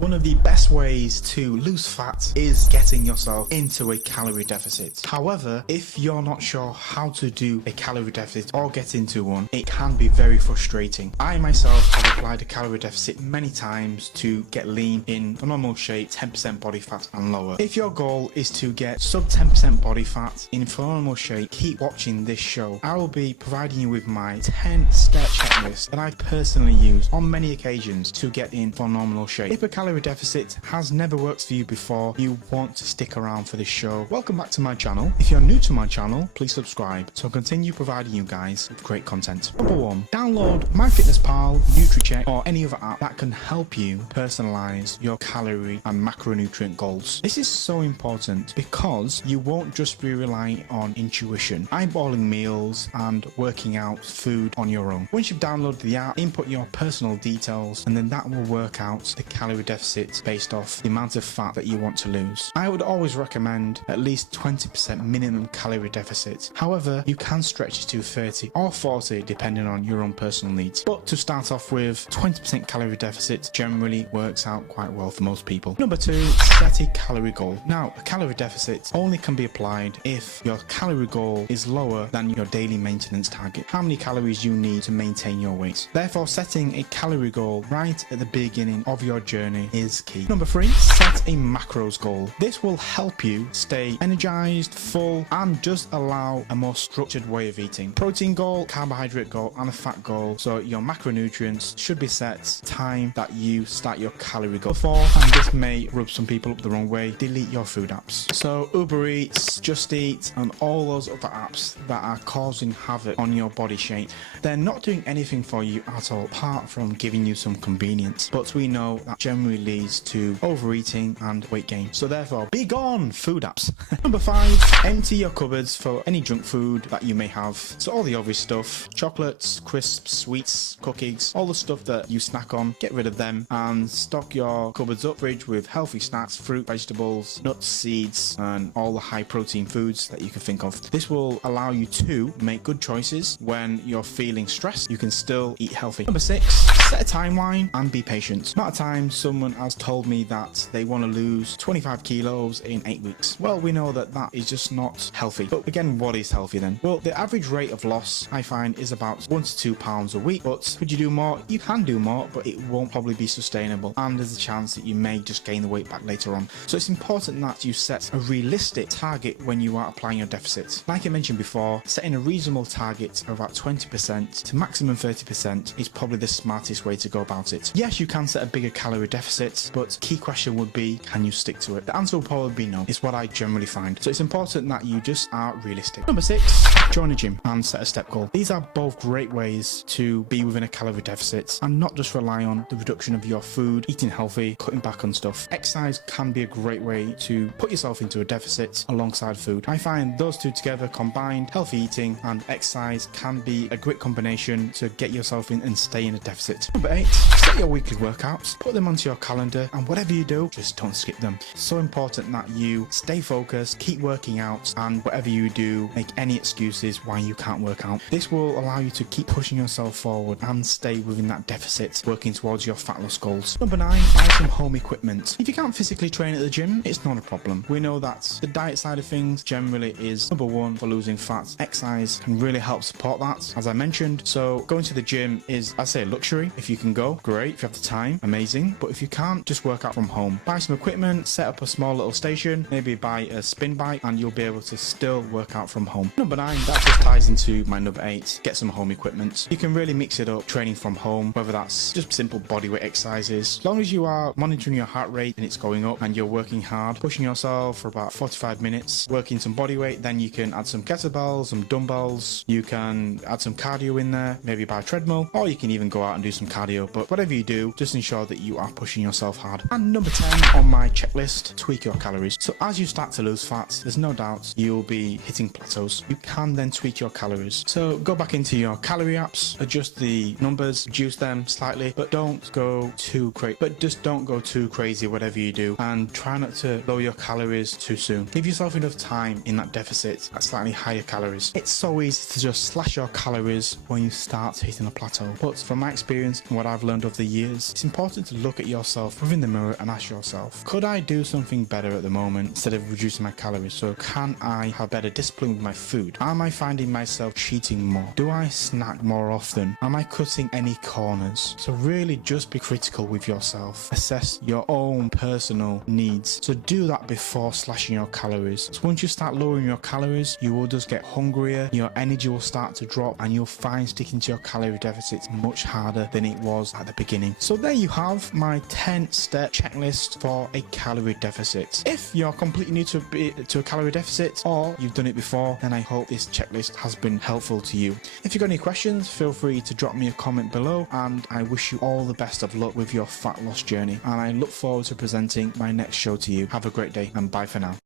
One of the best ways to lose fat is getting yourself into a calorie deficit. However, if you're not sure how to do a calorie deficit or get into one, it can be very frustrating. I myself have applied a calorie deficit many times to get lean in phenomenal shape, 10% body fat and lower. If your goal is to get sub 10% body fat in phenomenal shape, keep watching this show. I will be providing you with my 10-step checklist that I personally use on many occasions to get in phenomenal shape. If a calorie deficit has never worked for you before, you want to stick around for this show. Welcome back to my channel. If you're new to my channel, please subscribe so I'll continue providing you guys with great content. Number 1, download MyFitnessPal, NutriCheck or any other app that can help you personalize your calorie and macronutrient goals. This is so important because you won't just be relying on intuition, eyeballing meals and working out food on your own. Once you've downloaded the app, input your personal details and then that will work out the calorie deficit based off the amount of fat that you want to lose. I would always recommend at least 20% minimum calorie deficit. However, you can stretch it to 30 or 40 depending on your own personal needs. But to start off with, 20% calorie deficit generally works out quite well for most people. Number 2, set a calorie goal. Now, a calorie deficit only can be applied if your calorie goal is lower than your daily maintenance target. How many calories you need to maintain your weight. Therefore, setting a calorie goal right at the beginning of your journey is key. Number 3, set a macros goal. This will help you stay energized, full, and just allow a more structured way of eating. Protein goal, carbohydrate goal, and a fat goal. So your macronutrients should be set time that you start your calorie goal. 4, and this may rub some people up the wrong way, delete your food apps. So Uber Eats, Just Eat, and all those other apps that are causing havoc on your body shape, they're not doing anything for you at all, apart from giving you some convenience. But we know that generally leads to overeating and weight gain. So therefore, be gone, food apps. Number 5, empty your cupboards for any junk food that you may have. So all the obvious stuff, chocolates, crisps, sweets, cookies, all the stuff that you snack on, get rid of them and stock your cupboards up fridge with healthy snacks, fruit, vegetables, nuts, seeds, and all the high protein foods that you can think of. This will allow you to make good choices when you're feeling stressed. You can still eat healthy. Number 6, set a timeline and be patient. Not a time someone has told me that they want to lose 25 kilos in 8 weeks. Well, we know that that is just not healthy. But again, what is healthy then? Well, the average rate of loss I find is about 1 to 2 pounds a week. But could you do more? You can do more, but it won't probably be sustainable. And there's a chance that you may just gain the weight back later on. So it's important that you set a realistic target when you are applying your deficit. Like I mentioned before, setting a reasonable target of about 20% to maximum 30% is probably the smartest way to go about it. Yes, you can set a bigger calorie deficit, but key question would be, can you stick to it? The answer will probably be no. It's what I generally find. So it's important that you just are realistic. Number 6, join a gym and set a step goal. These are both great ways to be within a calorie deficit and not just rely on the reduction of your food, eating healthy, cutting back on stuff. Exercise can be a great way to put yourself into a deficit alongside food. I find those two together combined, healthy eating and exercise, can be a great combination to get yourself in and stay in a deficit. Number 8, set your weekly workouts, put them onto your calendar, and whatever you do, just don't skip them. It's so important that you stay focused, keep working out, and whatever you do, make any excuses why you can't work out. This will allow you to keep pushing yourself forward and stay within that deficit, working towards your fat loss goals. Number 9, buy some home equipment. If you can't physically train at the gym, it's not a problem. We know that the diet side of things generally is number 1 for losing fat. Exercise can really help support that, as I mentioned. So going to the gym is, I say, a luxury. If you can go, great. If you have the time, amazing. But if you can't, just work out from home. Buy some equipment, set up a small little station, maybe buy a spin bike, and you'll be able to still work out from home. Number 9, that just ties into my number 8, get some home equipment. You can really mix it up, training from home, whether that's just simple bodyweight exercises. As long as you are monitoring your heart rate and it's going up and you're working hard, pushing yourself for about 45 minutes, working some bodyweight, then you can add some kettlebells, some dumbbells, you can add some cardio in there, maybe buy a treadmill, or you can even go out and do some cardio. But whatever you do, just ensure that you are pushing yourself hard. And number 10 on my checklist, tweak your calories. So as you start to lose fat, there's no doubt you'll be hitting plateaus. You can then tweak your calories. So go back into your calorie apps, adjust the numbers, reduce them slightly, but don't go too crazy. But just don't go too crazy whatever you do, and try not to lower your calories too soon. Give yourself enough time in that deficit at slightly higher calories. It's so easy to just slash your calories when you start hitting a plateau. But from my experience, experience and what I've learned over the years, it's important to look at yourself within the mirror and ask yourself, could I do something better at the moment instead of reducing my calories? So can I have better discipline with my food? Am I finding myself cheating more? Do I snack more often? Am I cutting any corners? So really just be critical with yourself. Assess your own personal needs. So do that before slashing your calories. So once you start lowering your calories, you will just get hungrier, your energy will start to drop, and you'll find sticking to your calorie deficits much harder than it was at the beginning. So there you have my 10-step checklist for a calorie deficit. If you're completely new to a calorie deficit, or you've done it before, then I hope this checklist has been helpful to you. If you've got any questions, feel free to drop me a comment below, and I wish you all the best of luck with your fat loss journey, and I look forward to presenting my next show to you. Have a great day, and bye for now.